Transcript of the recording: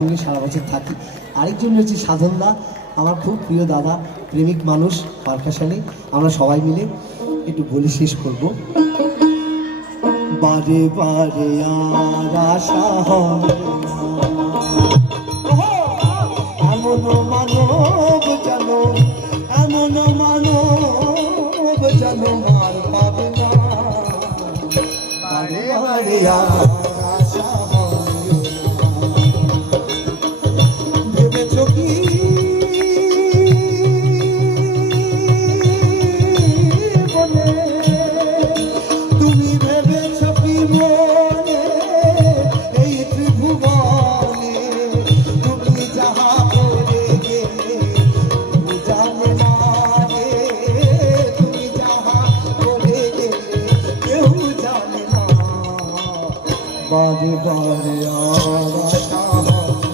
সঙ্গে সারা বছর থাকি। আরেকজন হচ্ছে সাধনদা, আমার খুব প্রিয় দাদা, প্রেমিক মানুষ, পারকাশালী। আমরা সবাই মিলে একটু বলে শেষ করব। বারে বারে আর আশা হবে এমন মানব যেন, এমন মানব যেন মার পাবে না। বারে বারে আর আশা বারে বারে